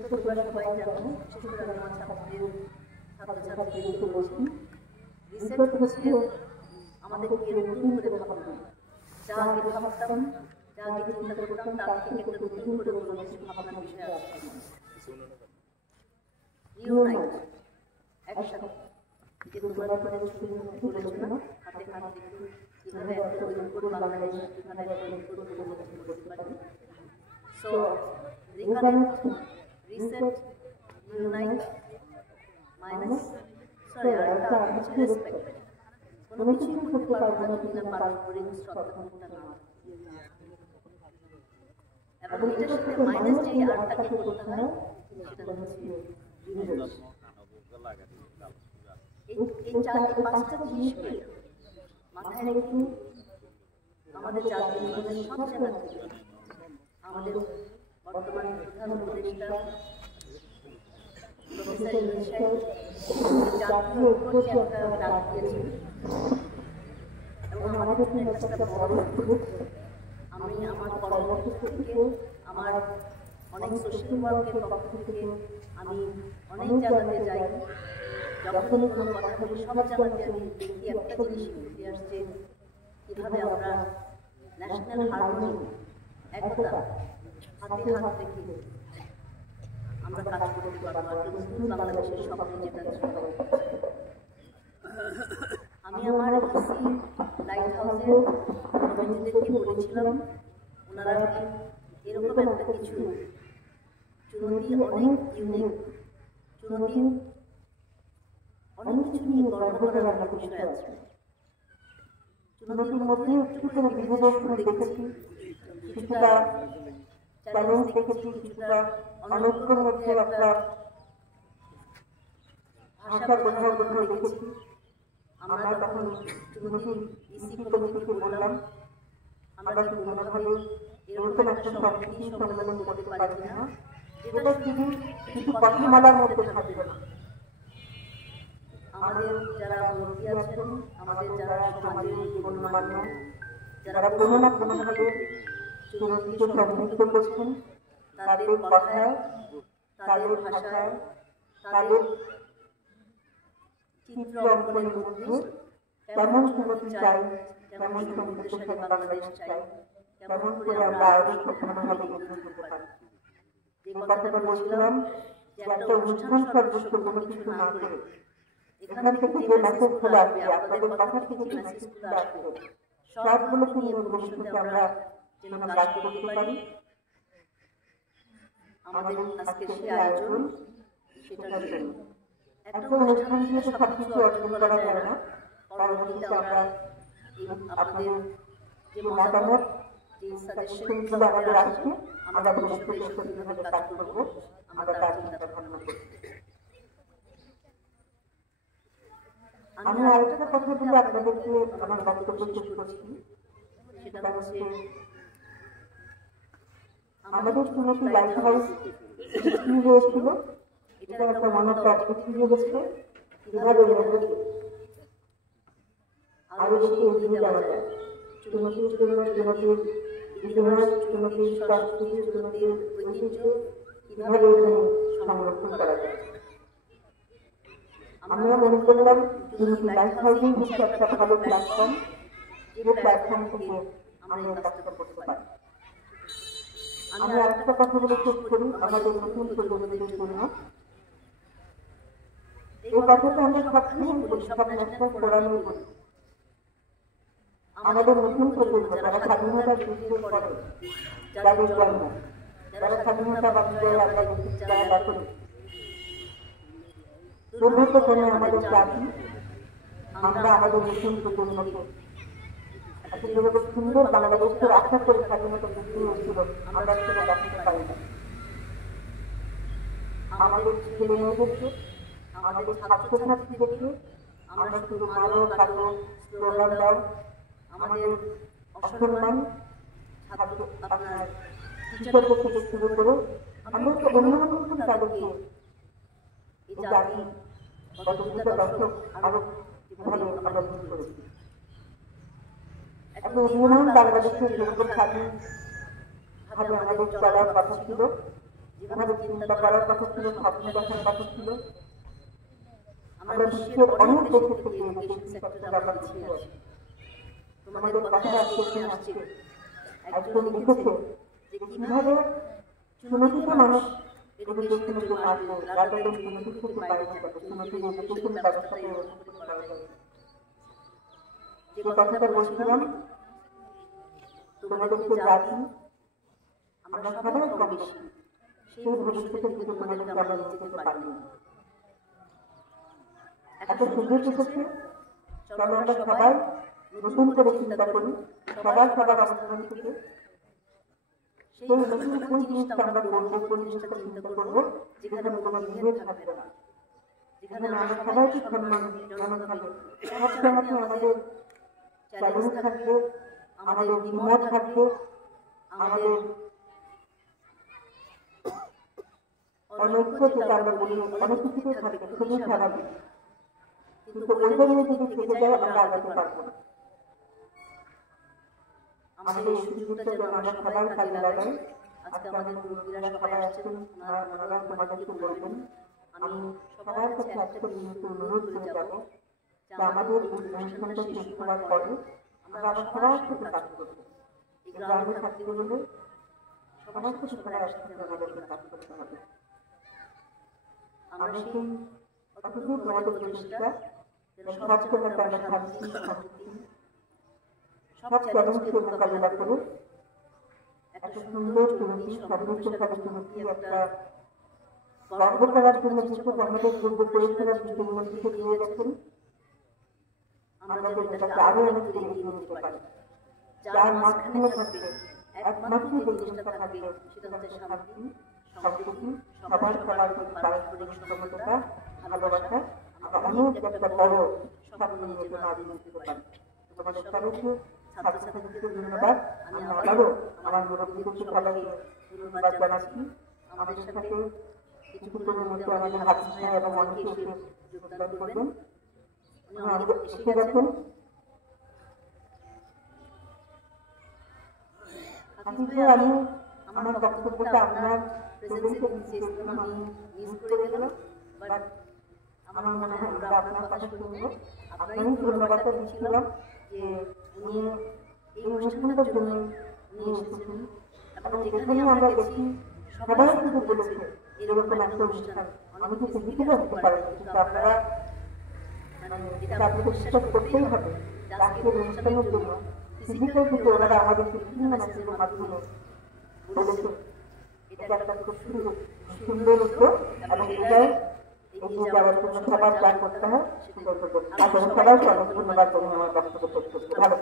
তোমরা সবাই জানো, বিশেষ করে আমি আমার ছাত্রছাত্রীদেরকে বলছি, রিসেট হচ্ছে আমাদেরকে নতুন করে ভাবনা। যা আগে ভাবতাম, যা আগে চিন্তা করতাম, তার থেকে একটা নতুন করে কোনো কিছু ভাবনার বিষয় আছে। ইউনাইট, একসাথে, যে তোমরা বলেছো না, হাতে হাত রেখে কিভাবে একটা ঐক্য বাংলাদেশ, কিভাবে একটা ঐক্য করতে পারি। So reconnect, reset, unite, minus, sorry, আরেকটা হচ্ছে রেসপেক্ট। কোনো কিছুই করতে পারবো না যদি না পারস্পরিক শ্রদ্ধাভক্তি না। এবং এটার সাথে মাইনাস যে আরটাকে করতে হয় সেটা হচ্ছে ইউনিট। এই পাঁচটা জিনিসকে মাথায় রেখে আমাদের জাতীয় জীবনের সব জায়গা থেকে আমাদের বর্তমান প্রধান উপদেষ্টা প্রফেসর ইউনূস সাহেব জাতীয় ঐক্য যে একটা ডাক দিয়েছেন এবং আমাদের জন্য একটা বড় সুযোগ। আমি আমার কর্মক্ষেত্র থেকে, আমার অনেক সোশ্যাল ওয়ার্কের পক্ষ থেকে আমি অনেক জায়গাতে যাই, যখনই কোনো কথা বলি সব জায়গাতে আমি দেখি একটা জিনিস উঠে আসছে, কীভাবে আমরা ন্যাশনাল হারমোনি, একতা, হাতে হাত রেখে আমরা কাজ করতে পারবো আর নতুন বাংলাদেশের স্বপ্ন যেটা ছিল। আমি আমার ইসি লাইট হাউসের কমিটিদেরকে বলেছিলাম, ওনারা এরকম একটা কিছু চুনতি, অনেক ইউনিক চুনতি, অনেক কিছু নিয়ে গর্ব করার একটা বিষয় আছে। চুনতির মধ্যে একটু বিভেদ দেখেছি, কিছুটা চ্যালেঞ্জ দেখেছি, কিছুটা অনৈক্যের মধ্যে একটা ভাষা কোথাও দেখেছি। আমরা তখন চুনতির ইসি কমিটিকে বললাম, আমরা কি কোনোভাবে এরকম একটা সম্প্রীতি সম্মেলন করতে পারি কিনা যেটা শুধু কিছু কথামালার মধ্যে থাকবে না। আমাদের যারা মুরব্বী আছেন, আমাদের যারা সমাজের গণ্যমান্য, যারা কোনো না কোনোভাবে চুনতিকে সমৃদ্ধ করছেন, তাদের কথায়, তাদের ভাষায়, তাদের চিত্র অঙ্কনের মধ্যে কেমন চুনতি চাই, কেমন সমৃদ্ধশালী বাংলাদেশ চাই, কেমন করে আমরা আরো সক্ষমভাবে এগিয়ে যেতে পারি। যে কথাটা বলছিলাম যে একটা অনুষ্ঠান সদৃশ্য কোনো কিছু না করে এখান থেকে যে মেসেজগুলো আসবে, আপনাদের কথা থেকে যে মেসেজগুলো আসবে, সবগুলোকে নিয়ে ভবিষ্যতে আমরা যেন কাজ করতে পারি। আমাদের আজকের সেই আয়োজন, সেটার জন্য একটা অনুষ্ঠান দিয়ে তো সবকিছু অর্জন করা যায় না। পরবর্তীতে আমরা আপনাদের যে মতামত, যে সাজেশনগুলো আমাদের আসবে, আমরা ভবিষ্যতে সঠিকভাবে কাজ করব, আমরা তার চিন্তা ভাবনা করব। আমি আরেকটা কথা বলে আপনাদেরকে আমার বক্তব্য শেষ করছি, সেটা হচ্ছে আমাদের চুনতি লাইট হাউস কি হয়েছিল, এটা একটা মনে অবজেক্টিভ হয়েছিল, কিভাবে আরো বেশি এগিয়ে যাওয়া যায়। চুনতির জন্য চুনতির ইতিহাস, চুনতির সংস্কৃতি, চুনতির ঐতিহ্য কিভাবে সংরক্ষণ করা যায়। আমরা মনে করলাম চুনতি লাইট হাউসিং হচ্ছে একটা ভালো প্ল্যাটফর্ম, যে প্ল্যাটফর্ম থেকে আমরা এই কাজটা করতে পারি। আমি আরেকটা কথা বলে শেষ করি আমাদের নতুন প্রজন্মদের জন্য। এই কথাটা আমরা সবসময় বলি, সব ন্যাশনাল ফোরামে বলি, আমাদের নতুন প্রজন্ম যারা স্বাধীনতার যুদ্ধের পরে, যাদের জন্ম, যারা স্বাধীনতা বা বিজয় আমরা যারা দেখেন, দুর্ভাগ্যজনক আমাদের জাতি, আমরা আমাদের নতুন প্রজন্মকে একটা যেভাবে সুন্দর বাংলাদেশের আশা করে স্বাধীনতা যুদ্ধ হয়েছিল, আমরা সেটা দেখাতে পারি না। আমাদের ছেলে মেয়েদেরকে, আমাদের ছাত্রছাত্রীদেরকে আমরা শুধু মারো কাটো স্লোগান দাও, আমাদের অসম্মান আপনার টিচারদের থেকে শুরু করে আমরা তো অন্যরকম তাদেরকে এই জাতি গত 2 দশক আরো যেভাবে আমরা ভুল করেছি। একটা উন্নয়ন বাংলাদেশের যেরকম স্বাধীনভাবে আমাদের চলার কথা ছিল, যেভাবে চিন্তা করার কথা ছিল, স্বপ্ন দেখার কথা ছিল, আমরা বিশ্বের অনেক দেশের থেকে এডুকেশন সেক্টরে আমরা পিছিয়ে আছি। তোমাদের কথা আজকে এখানে আসছে, একজন লিখেছে যে কিভাবে সুনতিত মানুষ এডুকেশনের জন্য আসবে, রাদার দেন সুনতি থেকে বাইরে যাবে, সুনতি এডুকেশন ব্যবস্থাকে এরকম করা যাবে। যে কথাটা বলছিলাম, তোমাদেরকে জাতি আমরা সবাই কম বেশি সেই ভবিষ্যতের দিকে তোমাদেরকে আমরা নিয়ে যেতে পারি না। একটা সুযোগ এসেছে, চলো আমরা সবাই নতুন করে চিন্তা করি, সবার সবার অবস্থান থেকে সেই নতুন কোন জিনিসটা আমরা করবো, কোন জিনিসটা চিন্তা করবো যেখানে কোনো বিভেদ থাকবে না, যেখানে আমরা সবাইকে সম্মান জানানো হবে, সব জায়গাতে আমাদের চ্যালেঞ্জ থাকবে, আমাদের দ্বিমত থাকবে, আমাদের অনৈক্য যেটা আমরা বলি অনেক কিছুতে থাকবে, খুবই স্বাভাবিক, কিন্তু ওইটা নিয়ে যদি থেকে যায় আমরা আগাতে পারবো না। আমাদের এই সুযোগটা যেন আমরা সবাই কাজে লাগাই। আজকে আমাদের মুরব্বীরা সবাই আসছেন, ওনারা তোমাদেরকে বলবেন। আমি সবার কাছে একটা বিনীত অনুরোধ করে যাব যে আমাদের এই অনুষ্ঠানটা শেষ করার পরে আমরা আবার সবার সাথে কাজ করবো। এই গ্রামে থাকতে হলে সবার সাথে সবাই একসাথে আমাদেরকে কাজ করতে হবে। আমরা সেই অতটুকু তোমাদের চেষ্টা সব জায়গাতে আমরা শান্তি, সম্প্রীতি, সব চ্যালেঞ্জকে মোকাবিলা করে একটা সুন্দর সুনতি, সমৃদ্ধশালী সুনতি, একটা গর্ব করার জন্য যেসব আমাদের পূর্বপুরুষেরা বিশ্বের মধ্যে দিয়ে গেছেন, আমরা এটাকে আরো অনেক এগিয়ে নিতে পারি। যার মাঝখানে থাকবে একমাত্র যে জিনিসটা থাকবে সেটা হচ্ছে শান্তি, সম্প্রীতি, সবার সবার প্রতি পারস্পরিক সমতা, ভালোবাসা। আমরা অনেক একটা বড় স্বপ্ন নিয়ে যেতে পারি। তোমাদের সবাইকে ছাত্রছাত্রীদেরকে ধন্যবাদ। আমি আবারও আমার মুরব্বীদেরকে সবাইকে ধন্যবাদ জানাচ্ছি। আমাদের সাথে কিছুক্ষণের মধ্যে আমাদের হাফিজ ভাই এবং অনেকে এসে যোগদান করবেন। উনি আমাদের এসে গেছেন। হাফিজ ভাই, আমি আমার বক্তব্যটা আপনার প্রেজেন্সে দিয়েছিলাম, আমি মিস করে গেলাম, বাট আমার মনে হয় আমরা আপনার কথা শুনবো। আপনারই ধন্যবাদটা দিচ্ছিলাম যে উনি এই অনুষ্ঠানটার জন্য উনি এসেছেন, এবং যেখানে আমরা গেছি সবাই কিন্তু বলেছে এরকম একটা অনুষ্ঠান অনেকে ফিজিক্যালি হতে পারে, কিন্তু আপনারা এটা আপনাকে বিশ্বাস করতেই হবে যে আজকের অনুষ্ঠানের জন্য ফিজিক্যাল কিন্তু ওনারা আমাদেরকে বিভিন্ন মেসেজের মাধ্যমে বলেছে। এটা একটা খুব সুন্দর উদ্যোগ, এবং এটাই এগিয়ে যাওয়ার জন্য সবার যা করতে হয় সেটা করতে হবে। সবাই ধন্যবাদ জানিয়ে আমার বক্তব্য শেষ করছি। ভালো।